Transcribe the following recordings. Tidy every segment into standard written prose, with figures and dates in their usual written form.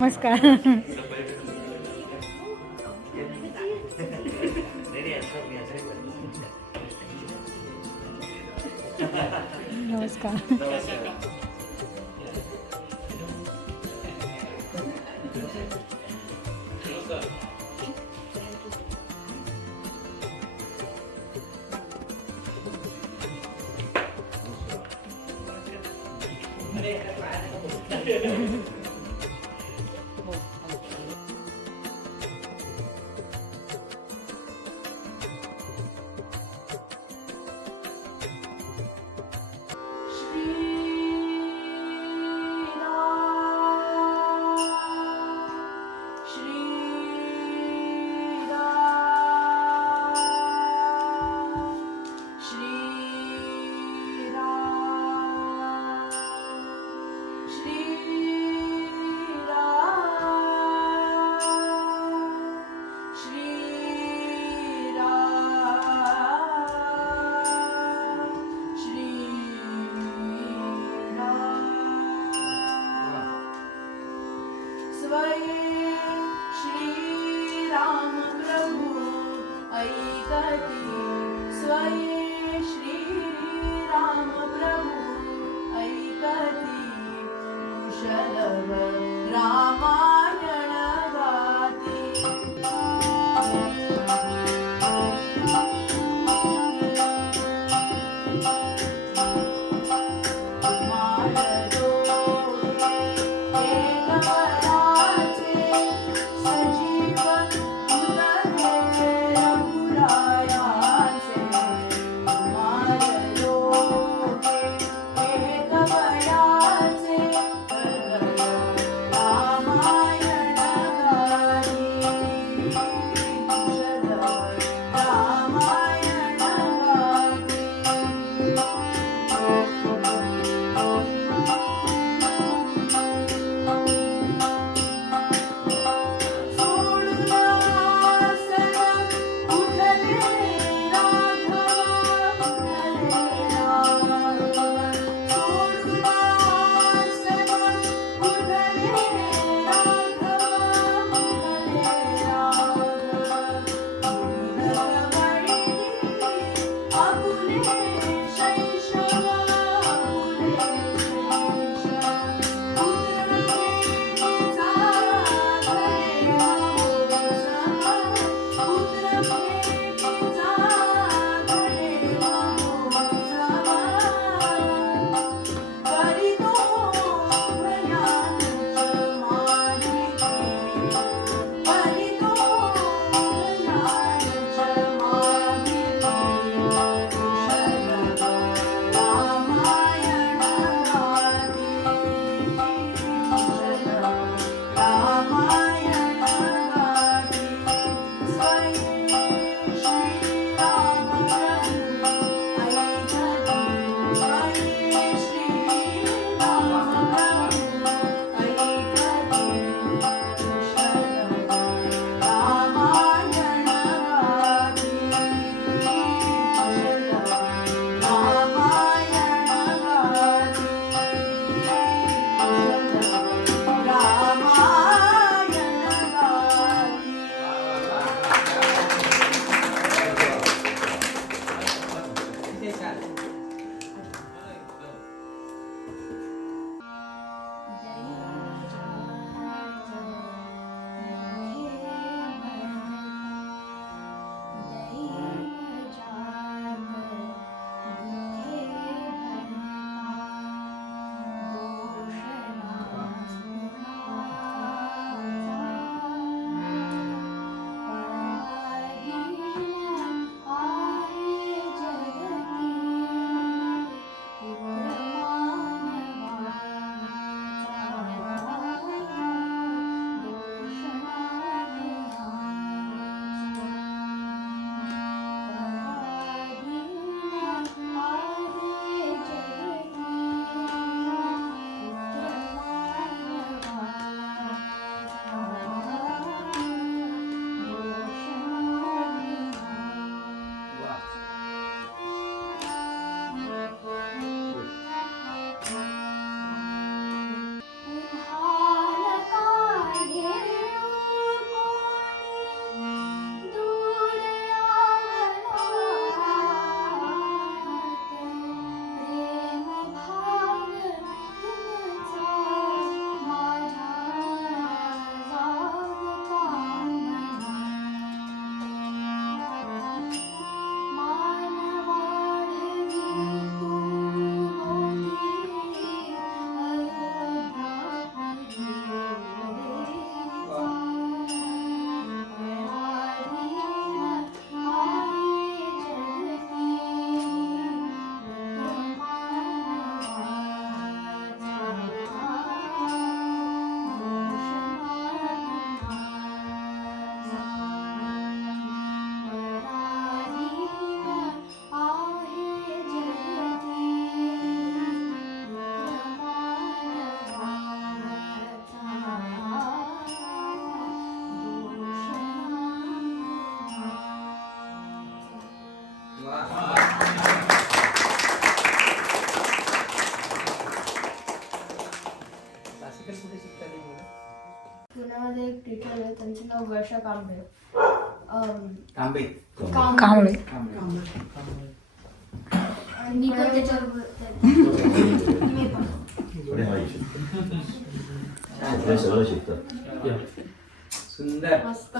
नमस्कार. नमस्कार. Rama पुण्यामध्ये एक टीचर आहे, त्यांचं नाव वर्षा कांबळे. कांबळे. कांबळे. मी पण त्याच्यावर सगळं शिकतात. सुंदर. मस्त.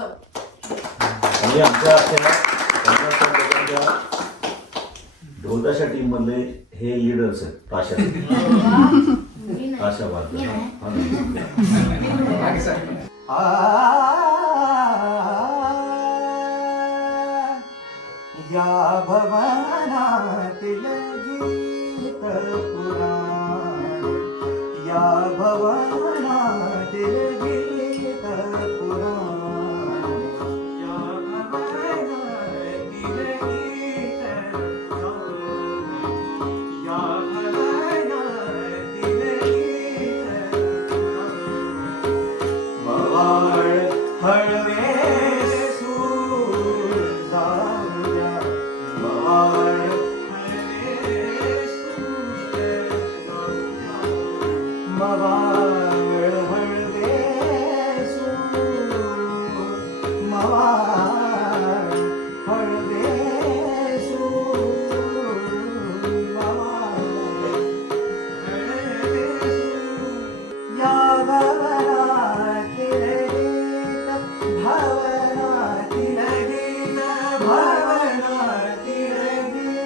आणि आमच्या ढोलताशा टीम मधले हे लीडर्स आहेत. ताशा या भवनातील गीत पुराण, या भवनातील गीत पुराण, या भवनातील गीत पुराण, या भवनातील गीत पुराण. मवाळ हळवे सूर जाऊया, मवाळ हळवे सूर जाऊया, मवाळ हळवे सूर, मवाळ हळवे सूर, मवाळ हळवे सूर. या भवनातील गीत, भवनातील गीत, भवनातील गीत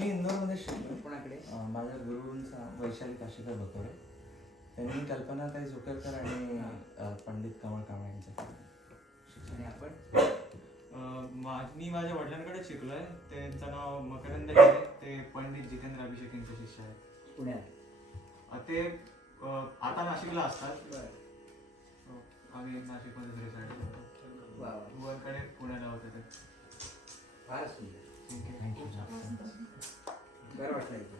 मी इंदोरमध्ये शिकलो. कोणाकडे? माझ्या गुरुंचा वैशाली काशीकर बतोरे. त्यांनी कल्पनाताई जोकेकर आणि पंडित कमळ कांबळे यांच्या आणि आपण मी माझ्या वडिलांकडे शिकलोय. त्यांचं नाव मकरंद आहे. ते पंडित जितेंद्र अभिषेक यांचे शिष्य आहेत. पुण्यात. ते आता नाशिकला असतात. आम्ही नाशिकमध्ये रिसाईड करतो. बुवांकडे पुण्याला होते ते. फार सुंदर. थँक्यू. बरं वाटलं इथे.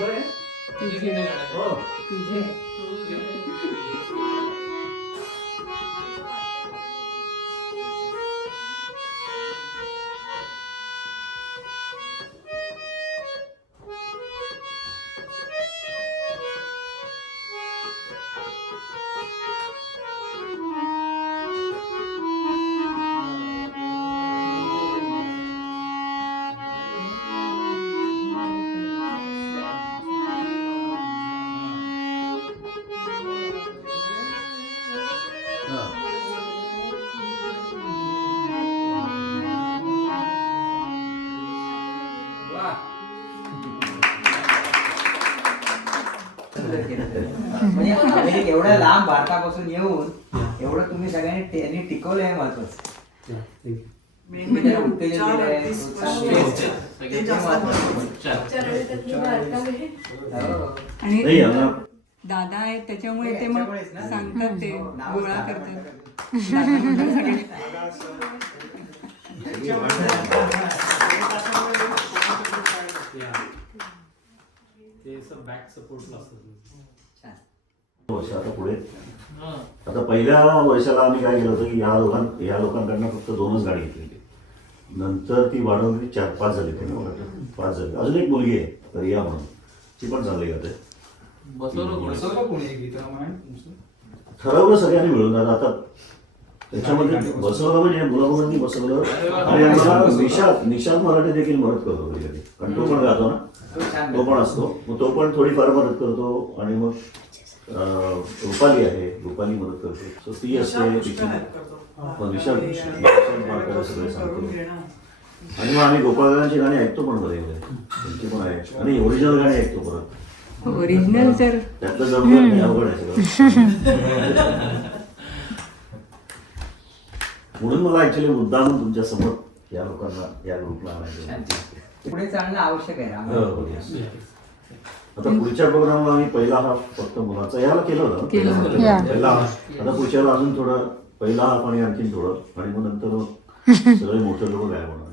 कुठलं आहे? हो. हा. वा. म्हणजे अमेरिका एवढ्या लांब भारतापासून येऊन एवढं तुम्ही सगळ्यांनी त्यांनी टिकवलं हे महत्वाचं. तुम्ही त्याला उत्तेजन दिलंय, प्रोत्साहन दिलंय. ते जास्त हो. आणि नाही, यांना दादा आहेत त्याच्यामुळे ते मग त्याच्यामुळेच ना. सांगतात ते नाव गोळा सांगा करतात म्हणतात. बॅक सपोर्टला असतं. छान. वर्ष आता पुढे आता पहिल्या वर्षाला आम्ही काय केलं होतं की या लोकांकडनं फक्त 2च गाडी घेतली. नंतर ती वाढवली 4-5 झाली ते 5 झाली. अजून एक मुलगी आहे रिया म्हणून, ती पण चालली जाते. बसवलं कोणी गीता रामायण तुमचं? ठरवलं सगळ्यांनी मिळून. आता त्याच्यामध्ये बसवलं म्हणजे मुलामुलांनी बसवलं. आणि आम्हाला निशांत मराठे देखील मदत करतो कधी कधी, कारण तो पण गातो ना, तो पण असतो. मग तो पण थोडीफार मदत करतो. आणि मग रुपाली आहे, रुपाली मदत करते. सो ती असते तिची निशांत मार्काला सगळे सांगतो. आणि मग आम्ही गोपाळदांची गाणी ऐकतो पण मध्ये त्यांची पण आहे. आणि ओरिजिनल गाणी ऐकतो परत. ओरिजिनल तर त्यातलं जमलं अवघड आहे सगळं. म्हणून मला ऍक्च्युली मुद्दाम तुमच्या समोर या लोकांना या ग्रुपला आणायचं. पुढे चालणं आवश्यक आहे हो, आम्हाला. हो, yes. आता पुढच्या प्रोग्रामला आम्ही पहिला हाफ फक्त मुलाचा याला केलं होतं. पहिला हाफ. आता पुढच्या वेळेला अजून थोडं पहिला हाफ आणि आणखीन थोडं, आणि मग नंतर सगळे मोठे लोक गायब होणार.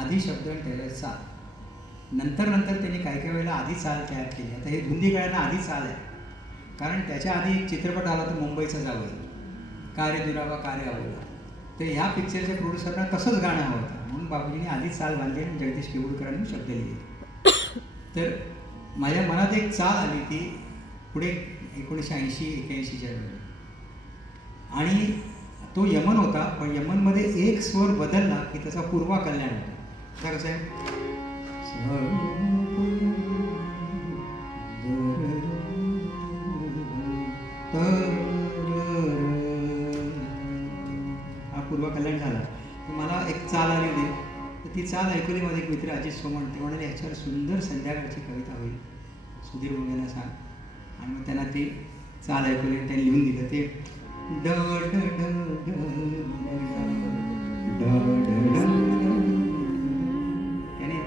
आधी शब्द आणि त्याला चाल. नंतर त्यांनी काही वेळेला आधी चाल तयार केली. आता हे धुंदी गायना आधी चाल आहे, कारण त्याच्या आधी एक चित्रपट आला तर मुंबईचा जावं, का रे दुरावा का रे आवडला. तर ह्या पिक्चरच्या प्रोड्युसरना तसंच गाणं हवं होतं, म्हणून बाबूजींनी आधी चाल बांधली आणि जगदीश किवडकरांनी शब्द लिहिले. तर माझ्या मनात एक चाल आली ती पुढे 1980-81च्या वेळी. आणि तो यमन होता, पण यमनमध्ये एक स्वर बदलला की त्याचा पूर्वा कल्याण होता. आता कसं आहे, हा पूर्वा कल्याण झाला. तर मला एक चाल आली होती, तर ती चाल ऐकली माझे एक मित्र अजित सोमण. ते म्हणाले ह्याच्यावर सुंदर संध्याकाळची कविता होईल, सुधीर मुंगेंना सांग. आणि मग त्यांना ती चाल ऐकली, त्यांनी लिहून दिलं ते त्याने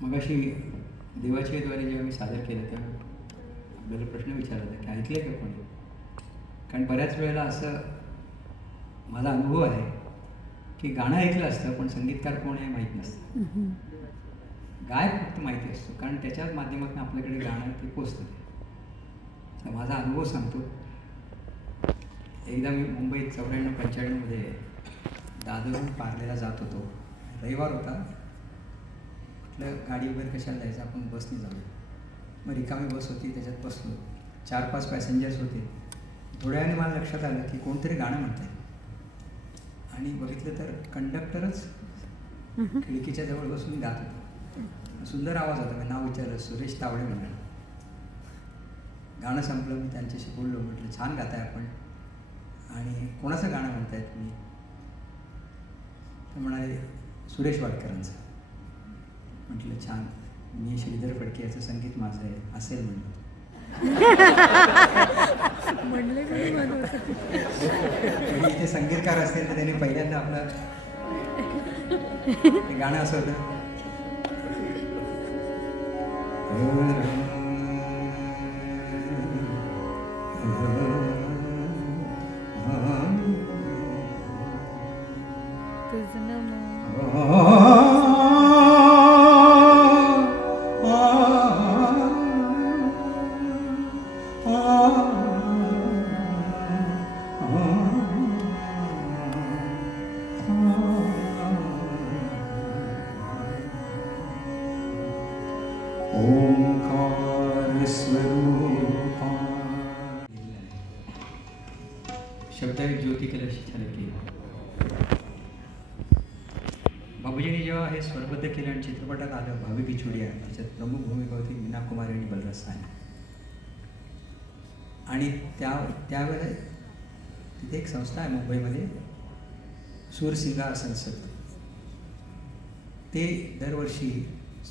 मगाशी देवाच्या द्वारे जेव्हा मी सादर केलं तेव्हा आपल्याला प्रश्न विचारला होता की ऐकले का कोणी. कारण बऱ्याच वेळेला असं माझा अनुभव आहे की गाणं ऐकलं असतं पण संगीतकार कोण आहे माहीत नसतं. गायक फक्त माहिती असतो, कारण त्याच्याच माध्यमातून आपल्याकडे गाणं ते पोचतं. तर माझा अनुभव सांगतो. एकदा मी मुंबईत 94-95मध्ये दादरहून पार्लेला जात होतो. रविवार होता. म्हटलं गाडी वगैरे कशाला जायचं, आपण बसने जाऊ. मग रिकामी बस होती, त्याच्यात बसलो. 4-5 पॅसेंजर्स होते. थोड्या वेळाने मला लक्षात आलं की कोणतरी गाणं म्हणत आहे. आणि बघितलं तर कंडक्टरच खिडकीच्या जवळ बसून गात होता. सुंदर आवाज होता. मी नाव विचारलं, सुरेश तावडे म्हणाले. गाणं संपलं, मी त्यांच्याशी बोललो. म्हटलं छान गाताय आपण, आणि कोणाचं गाणं म्हणताय तुम्ही. तर म्हणाले सुरेश वाडकरांचं. म्हटलं छान, मी श्रीधर फडके याचं संगीत माझं आहे असेल म्हणलं. आणि इथे संगीतकार असतील तर त्यांनी पहिल्यांदा आपलं ते गाणं असं होतं. ओंकार स्वरूपा शब्द ज्योती केलं केली. बाबूजींनी जेव्हा हे स्वरबद्ध केलं आणि चित्रपटात आलं भावी बिछोडिया, त्याच्यात प्रमुख भूमिका होती मीना कुमारी आणि बलराज सायनी. आणि त्यावेळेला तिथे एक संस्था आहे मुंबईमध्ये सूरसिंगार संसद. ते दरवर्षी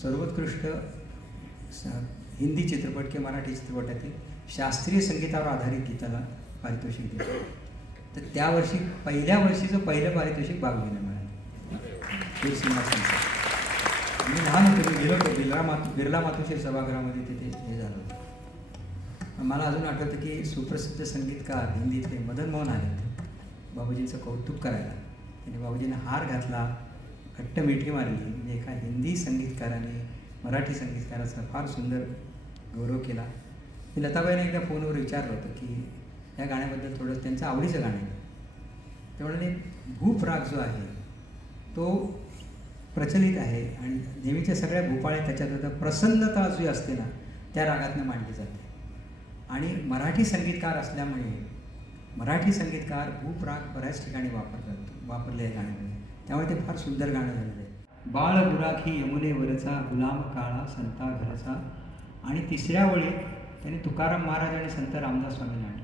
सर्वोत्कृष्ट हिंदी चित्रपट किंवा मराठी चित्रपटातील शास्त्रीय संगीतावर आधारित गीताला पारितोषिक देतात. तर त्यावर्षी पहिल्या वर्षीचं पहिलं पारितोषिक बाबूजींना मिळालं, सूरसिंगार संसद. मी लहान होतो, मी गेलो होतो बिर्ला मातोश्री सभागृहामध्ये तिथे हे झालं होतं. मला अजून आठवतं की सुप्रसिद्ध संगीतकार हिंदीतले मदन मोहन आले होते बाबूजींचं कौतुक करायला. आणि बाबूजींनी हार घातला, घट्ट मिठी मारली. म्हणजे एका हिंदी संगीतकाराने मराठी संगीतकाराचा फार सुंदर गौरव केला. मी लताबाईंना एकदा फोनवर विचारलं होतं की या गाण्याबद्दल थोडं त्यांचं आवडीचं गाणं आहे. ते म्हणाले भूप राग जो आहे तो प्रचलित आहे आणि नेहमीच्या सगळ्या भूपाळे त्याच्यात होतं. प्रसन्नता जी असते ना त्या रागातनं मांडली जाते. आणि मराठी संगीतकार असल्यामुळे मराठी संगीतकार भूप राग बऱ्याच ठिकाणी वापरले आहे गाण्यामध्ये. त्यामुळे ते फार सुंदर गाणं झालेलं आहे. बाळ गुराखी यमुनेवरचा गुलाम काळा संता घरचा. आणि तिसऱ्या वेळी त्यांनी तुकाराम महाराज आणि संत रामदास स्वामींना आणले.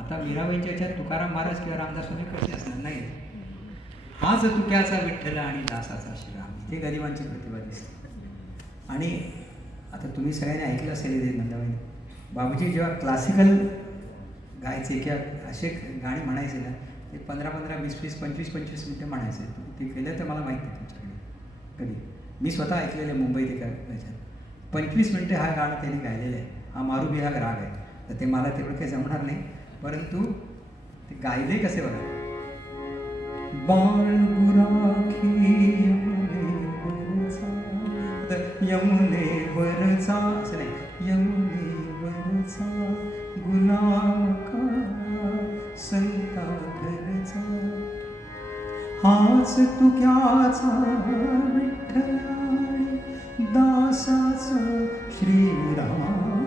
आता मीराबाईंच्या याच्यात तुकाराम महाराज किंवा रामदास स्वामी कसे असणार नाही. हाच तुक्याचा विठ्ठल आणि दासाचा श्रीराम, ते गरिबांची प्रतिभा दिसते. आणि आता तुम्ही सगळ्यांनी ऐकलं असेल हे नंदाबाई, बाबूजी जेव्हा क्लासिकल गायचे किंवा असे गाणी म्हणायचे ना ते 15-15, 20-20, 25-25 मिनटं म्हणायचे. ते केलं तर मला माहीत नाही तुमच्याकडे कधी. मी स्वतः ऐकलेलं आहे मुंबईत एका याच्यात 25 मिनटं हा गाणं त्यांनी गायलेलं आहे. हा मारुबिहाग राग आहे. तर ते मला तेवढं काही जमणार नाही, परंतु ते गायले कसे बघा. बाळ गुराखी यमुनेवरचा असं नाही, यमुनेवरचा गुलाम काळा संता घरचा. हाच तुक्याचा विठ्ठल आणि दासाचा श्रीराम,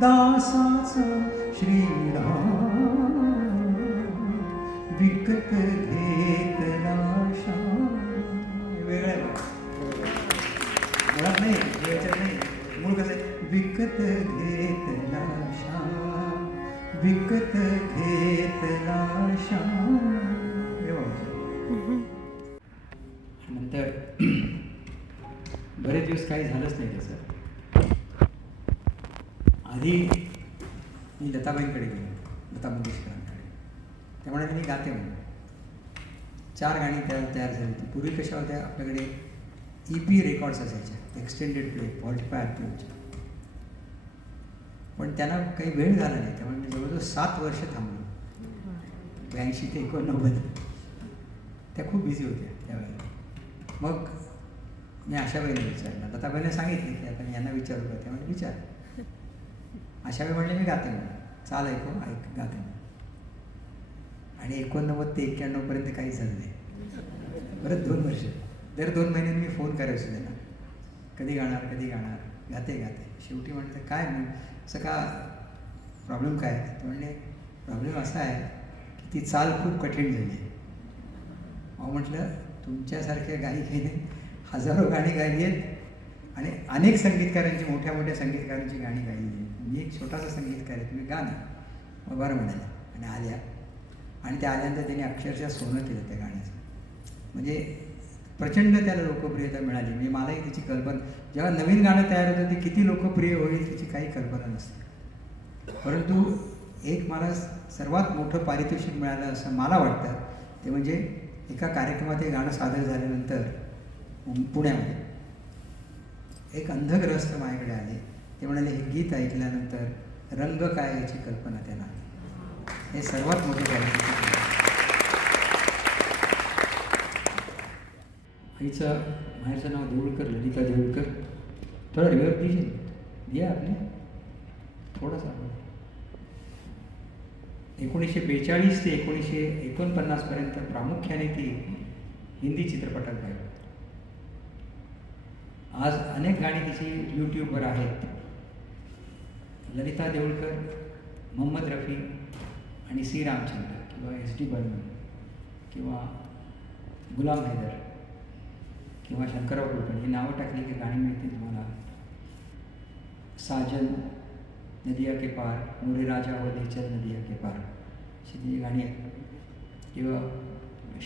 दासाचा श्रीराम. विकत घेतला श्याम. वेगळं आहे मुळात नाही, याच्यात नाही. मूळ कसं आहे, विकत घेतला श्याम, विकत घेतला श्याम. नंतर बरेच दिवस काही झालंच नाही त्याचं. आधी मी लताबाईंकडे गेलो, लता मंगेशकरांकडे. त्यामुळे मी गाते म्हणून 4 गाणी तयार झाली होती. पूर्वी कशा होत्या आपल्याकडे EP रेकॉर्ड्स असायच्या, एक्सटेंडेड प्ले 45 RPMच्या. पण त्यांना काही वेळ झाला नाही, त्यामुळे मी जवळजवळ 7 वर्ष थांबलो. 82 ते 89 त्या खूप बिझी होत्या त्यावेळेला. मग मी आशाबाईंना विचारलं, लताबाईंना सांगितले की आता मी यांना विचारू का. त्यामुळे विचार. आशाबाई म्हणले मी गाते म्हणून. चाल ऐकू गाते म्हणून. आणि 89 ते 91 पर्यंत काहीच झालं नाही. परत 2 वर्ष दर 2 महिन्यांनी मी फोन करायचो त्यांना, कधी गाणार कधी गाणार. गाते. शेवटी म्हटलं काय मग असं का प्रॉब्लेम काय. तर म्हणले प्रॉब्लेम असा आहे की ती चाल खूप कठीण झाली आहे. अहो म्हटलं तुमच्यासारख्या गायिकेने हजारो गाणी गायली आहेत आणि अनेक संगीतकारांची, मोठ्या मोठ्या संगीतकारांची गाणी गायली आहे. मी एक छोटासा संगीतकार आहे, तुम्ही गा ना. मग बरं म्हणाल्या. आणि आल्या. आणि त्या आल्यानंतर त्यांनी अक्षरशः सोनं केलं त्या गाण्याचं. म्हणजे प्रचंड त्याला लोकप्रियता मिळाली. म्हणजे मलाही त्याची कल्पना, जेव्हा नवीन गाणं तयार होतं ते किती लोकप्रिय होईल त्याची काही कल्पना नसते. परंतु एक मला सर्वात मोठं पारितोषिक मिळालं असं मला वाटतं ते म्हणजे एका कार्यक्रमात हे गाणं सादर झाल्यानंतर पुण्यामध्ये एक अंधग्रस्त माझ्याकडे आले. ते म्हणाले हे गीत ऐकल्यानंतर रंग काय याची कल्पना त्यांना. हे सर्वात मोठं पारितोषिक. आईचं माहेरचं नाव देऊळकर, ललिता देऊळकर. थोडा रिव्हर प्लीज दिया आपने थोडासा. 1942 ते 1949 पर्यंत प्रामुख्याने ती हिंदी चित्रपटात गायली. आज अनेक गाणी तिची यूट्यूबवर आहेत. ललिता देऊळकर, मोहम्मद रफी आणि सी रामचंद्र किंवा एस डी बर्मन किंवा गुलाम हैदर किंवा शंकरराव कुलकर्णी ही नावं टाकली की गाणी मिळतील तुम्हाला. साजन, नदिया के पार, मोरे राजा व चल नदिया के पार अशी तिची गाणी आहेत. किंवा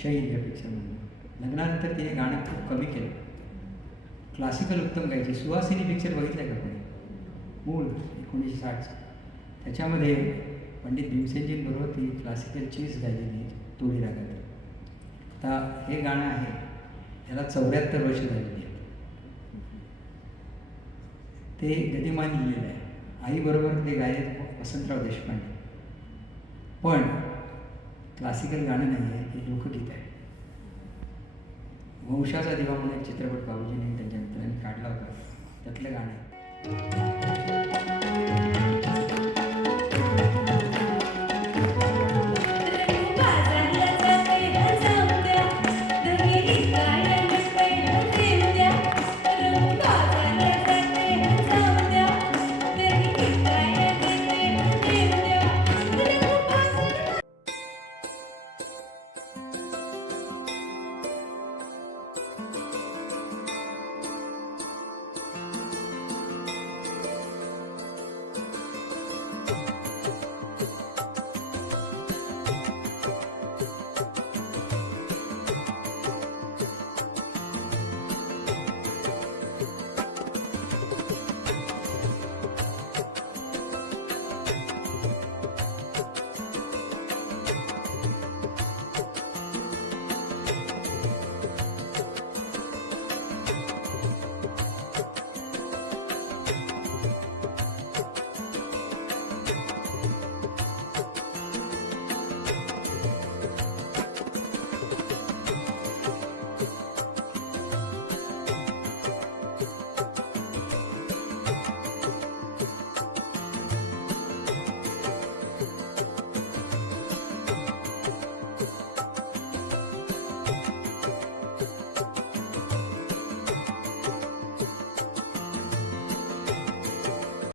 शहीद या पिक्चरमधून. लग्नानंतर तिने गाणं खूप कमी केलं. क्लासिकल उत्तम गायची. सुहासिनी पिक्चर बघितलं का कोणी? मूळ 1960. त्याच्यामध्ये पंडित भीमसेनजींबरोबर ती क्लासिकल चीज गायलेली तोडी रागात. आता हे गाणं आहे याला 74 वर्ष झालेली आहेत. ते गदिमान लिहिलेलं आहे. आईबरोबर ते गायले वसंतराव देशपांडे. पण क्लासिकल गाणं नाही आहे, हे लोकगीत आहे. वंशाचा दिवा म्हणून एक चित्रपट बाबूजींनी त्यांच्या मित्रांनी काढला होता, त्यातलं गाणं आहे.